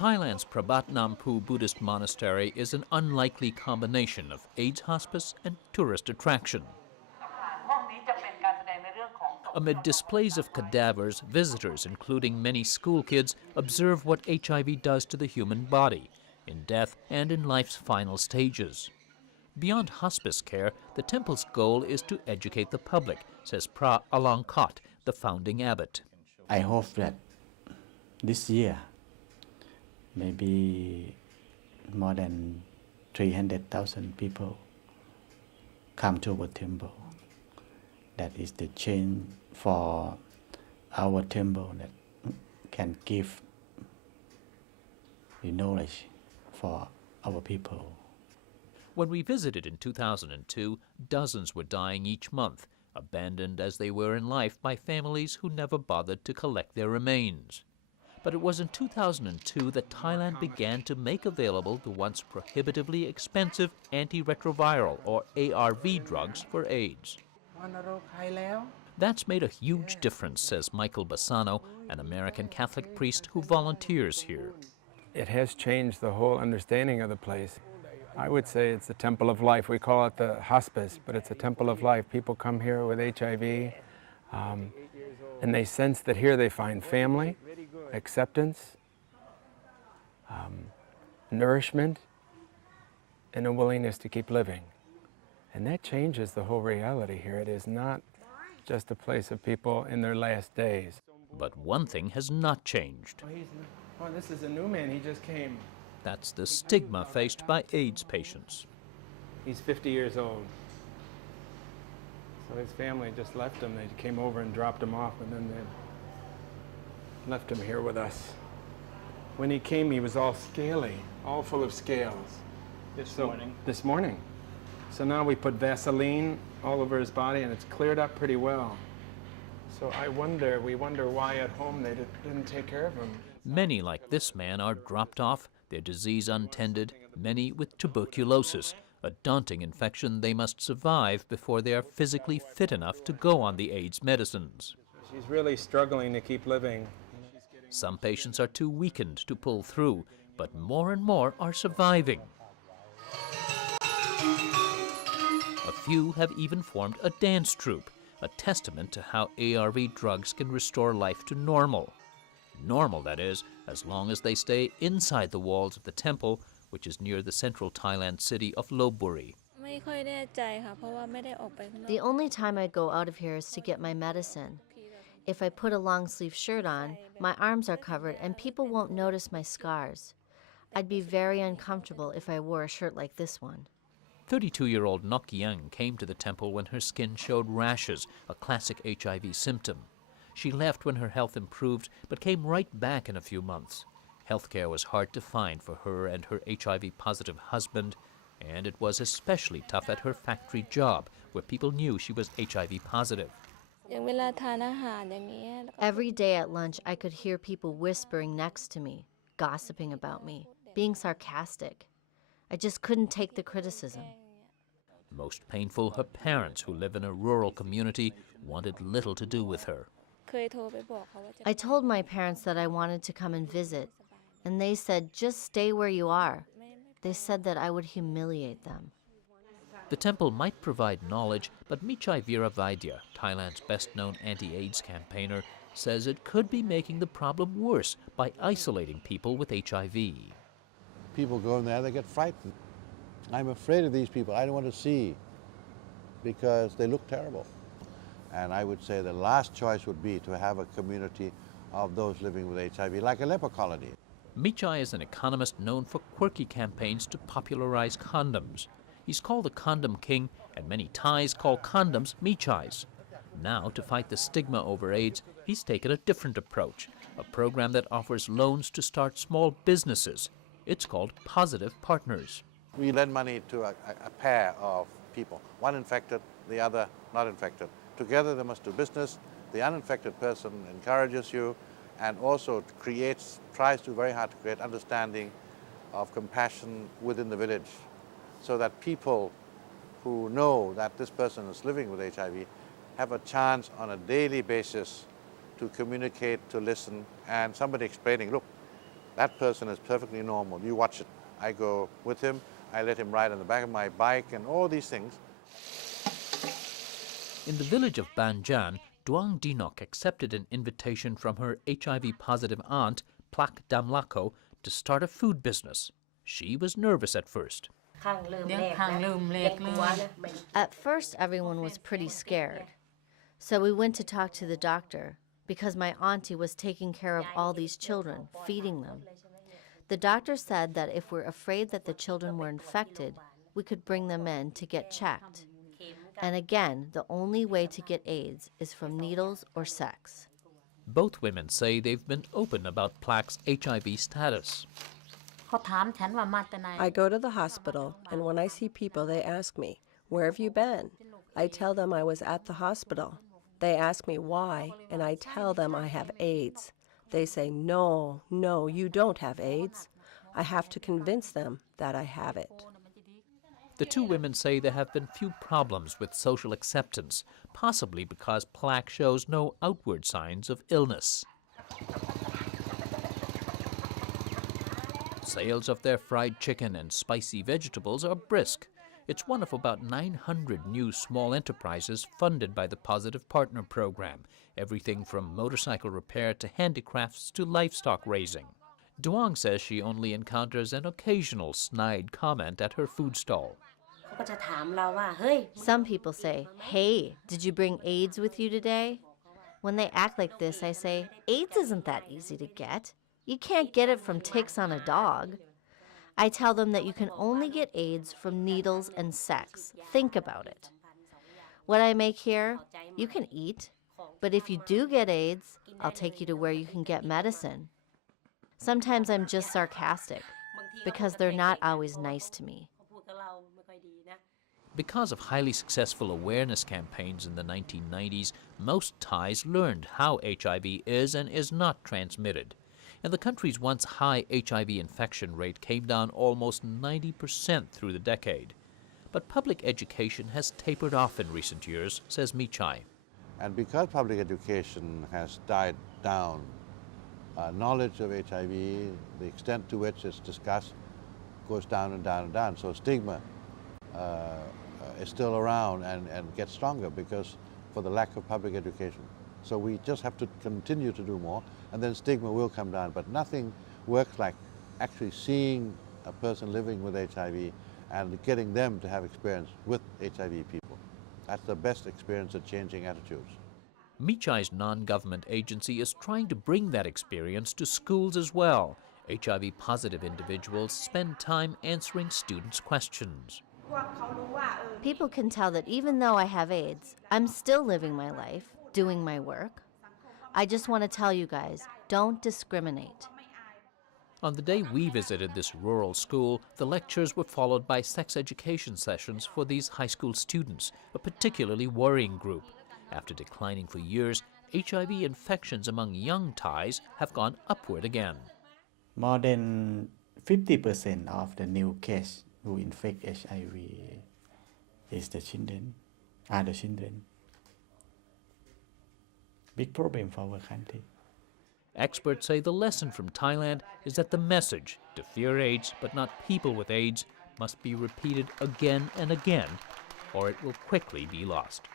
Thailand's Prabhat Namphu Buddhist Monastery is an unlikely combination of AIDS hospice and tourist attraction. Amid displays of cadavers, visitors, including many school kids, observe what HIV does to the human body, in death and in life's final stages. Beyond hospice care, the temple's goal is to educate the public, says Pra Alangkot, the founding abbot. I hope that this year, maybe more than 300,000 people come to our temple. That is the change for our temple that can give the knowledge for our people. When we visited in 2002, dozens were dying each month, abandoned as they were in life by families who never bothered to collect their remains. But it was in 2002 that Thailand began to make available the once prohibitively expensive antiretroviral, or ARV, drugs for AIDS. That's made a huge difference, says Michael Bassano, an American Catholic priest who volunteers here. It has changed the whole understanding of the place. I would say it's a temple of life. We call it the hospice, but it's a temple of life. People come here with HIV, and they sense that here they find family, acceptance, nourishment, and a willingness to keep living. And that changes the whole reality here. It is not just a place of people in their last days. But one thing has not changed. Oh, this is a new man. He just came. That's the stigma faced by AIDS patients. He's 50 years old. So his family just left him. They came over and dropped him off, and then they left him here with us. When he came, he was all scaly, all full of scales. This morning. So now we put Vaseline all over his body, and it's cleared up pretty well. So we wonder why at home they didn't take care of him. Many like this man are dropped off, their disease untended, many with tuberculosis, a daunting infection they must survive before they are physically fit enough to go on the AIDS medicines. She's really struggling to keep living. Some patients are too weakened to pull through, but more and more are surviving. A few have even formed a dance troupe, a testament to how ARV drugs can restore life to normal. Normal, that is, as long as they stay inside the walls of the temple, which is near the central Thailand city of Lopburi. The only time I go out of here is to get my medicine. If I put a long-sleeve shirt on, my arms are covered and people won't notice my scars. I'd be very uncomfortable if I wore a shirt like this one. 32-year-old Nok Young came to the temple when her skin showed rashes, a classic HIV symptom. She left when her health improved, but came right back in a few months. Healthcare was hard to find for her and her HIV-positive husband, and it was especially tough at her factory job, where people knew she was HIV positive. Every day at lunch, I could hear people whispering next to me, gossiping about me, being sarcastic. I just couldn't take the criticism. Most painful, her parents, who live in a rural community, wanted little to do with her. I told my parents that I wanted to come and visit, and they said, just stay where you are. They said that I would humiliate them. The temple might provide knowledge, but Michai Viravaidya, Thailand's best-known anti-AIDS campaigner, says it could be making the problem worse by isolating people with HIV. People go in there, they get frightened. I'm afraid of these people. I don't want to see because they look terrible. And I would say the last choice would be to have a community of those living with HIV, like a leper colony. Michai is an economist known for quirky campaigns to popularize condoms. He's called the condom king, and many Thais call condoms Michais. Now, to fight the stigma over AIDS, he's taken a different approach, a program that offers loans to start small businesses. It's called Positive Partners. We lend money to a pair of people, one infected, the other not infected. Together they must do business. The uninfected person encourages you and also tries to very hard to create understanding of compassion within the village so that people who know that this person is living with HIV have a chance on a daily basis to communicate, to listen, and somebody explaining, look, That person is perfectly normal. You watch it. I go with him, I let him ride on the back of my bike and all these things. In the village of Banjan, Duang Dinok accepted an invitation from her HIV-positive aunt, Plak Damlako, to start a food business. She was nervous at first. At first, everyone was pretty scared. So we went to talk to the doctor because my auntie was taking care of all these children, feeding them. The doctor said that if we're afraid that the children were infected, we could bring them in to get checked. And again, the only way to get AIDS is from needles or sex. Both women say they've been open about Plak's HIV status. I go to the hospital, and when I see people, they ask me, "Where have you been?" I tell them I was at the hospital. They ask me why, and I tell them I have AIDS. They say, no, you don't have AIDS. I have to convince them that I have it. The two women say there have been few problems with social acceptance, possibly because Plak shows no outward signs of illness. Sales of their fried chicken and spicy vegetables are brisk. It's one of about 900 new small enterprises funded by the Positive Partner Program, everything from motorcycle repair to handicrafts to livestock raising. Duang says she only encounters an occasional snide comment at her food stall. Some people say, "Hey, did you bring AIDS with you today?" When they act like this, I say, "AIDS isn't that easy to get. You can't get it from ticks on a dog." I tell them that you can only get AIDS from needles and sex. Think about it. What I make here, you can eat, but if you do get AIDS, I'll take you to where you can get medicine. Sometimes I'm just sarcastic, because they're not always nice to me. Because of highly successful awareness campaigns in the 1990s, most Thais learned how HIV is and is not transmitted. And the country's once high HIV infection rate came down almost 90% through the decade. But public education has tapered off in recent years, says Michai. And because public education has died down, knowledge of HIV, the extent to which it's discussed, goes down and down and down. So stigma is still around and gets stronger because for the lack of public education. So we just have to continue to do more, and then stigma will come down. But nothing works like actually seeing a person living with HIV and getting them to have experience with HIV people. That's the best experience at changing attitudes. Michai's non-government agency is trying to bring that experience to schools as well. HIV-positive individuals spend time answering students' questions. People can tell that even though I have AIDS, I'm still living my life, doing my work. I just want to tell you guys, don't discriminate. On the day we visited this rural school, the lectures were followed by sex education sessions for these high school students, a particularly worrying group. After declining for years, HIV infections among young Thais have gone upward again. More than 50% of the new cases who infect HIV are the children. Big problem for our country. Experts say the lesson from Thailand is that the message to fear AIDS, but not people with AIDS, must be repeated again and again, or it will quickly be lost.